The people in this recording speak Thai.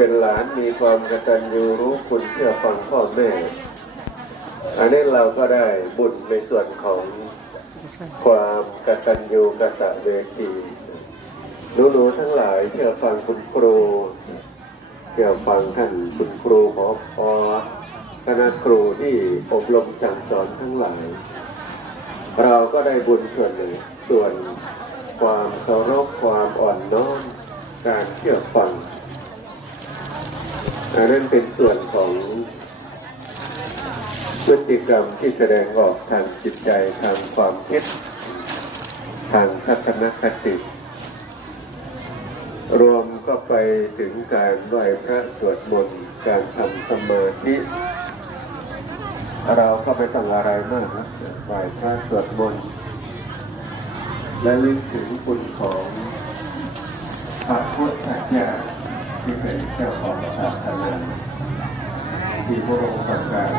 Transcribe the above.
เป็นหลานมีความกตัญญูรู้คุณเชื่อฟังพ่อแม่อันนี้เราก็ได้บุญในส่วนของความกตัญญูกตเวทีหนูๆทั้งหลายเชื่อฟังคุณครูเชื่อฟังท่านคุณครูผอ.คณะครูที่อบรมสั่งสอนทั้งหลายเราก็ได้บุญส่วนหนึ่งส่วนความเคารพความอ่อนน้อมการเชื่อฟังอันนั้นเป็นส่วนของพฤติกรรมที่แสดงออกทางจิตใจทางความคิดทางทัศนคติรวมก็ไปถึงการไหว้พระสวดมนต์การทำสมาธิเราก็ไม่ต้องอะไรมากนะไหว้พระสวดมนต์และลึกถึงคุณของพระพุทธเจ้าที่เป็นเจ้าของศาสนาที่พระองค์ประกาศ